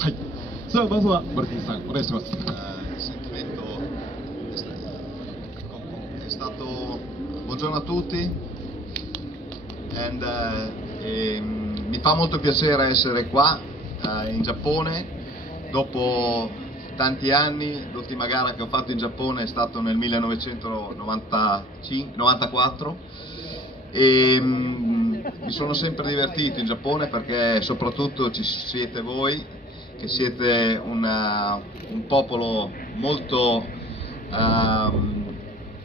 はい。さあまずはマルティンさんお願いします。Il sentimento è stato buongiorno a tutti mi fa molto piacere essere qua in Giappone dopo tanti anni. L'ultima gara che ho fatto in Giappone è stato nel 1994 e mi sono sempre divertito in Giappone perché soprattutto ci siete voi che siete un popolo molto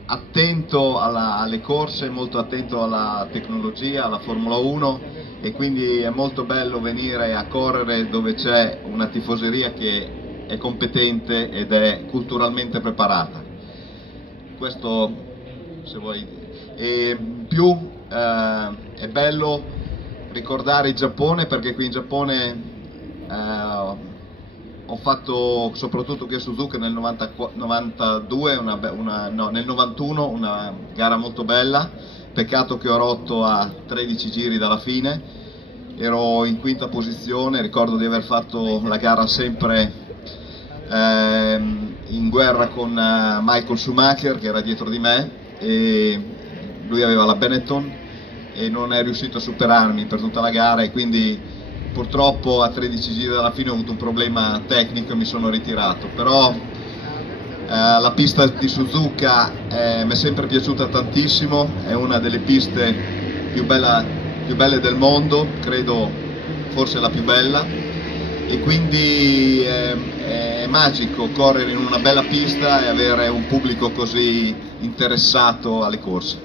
attento alle corse, molto attento alla tecnologia, alla Formula 1 e quindi è molto bello venire a correre dove c'è una tifoseria che è competente ed è culturalmente preparata. Questo se vuoi. E più è bello ricordare il Giappone perché qui in Giappone ho fatto soprattutto qui a Suzuka nel 92, nel 91 una gara molto bella, peccato che ho rotto a 13 giri dalla fine, ero in quinta posizione, ricordo di aver fatto la gara sempre in guerra con Michael Schumacher che era dietro di me e lui aveva la Benetton e non è riuscito a superarmi per tutta la gara e quindi purtroppo a 13 giri dalla fine ho avuto un problema tecnico e mi sono ritirato, però la pista di Suzuka mi è sempre piaciuta tantissimo, è una delle piste più belle del mondo, credo forse la più bella e quindi è magico correre in una bella pista e avere un pubblico così interessato alle corse.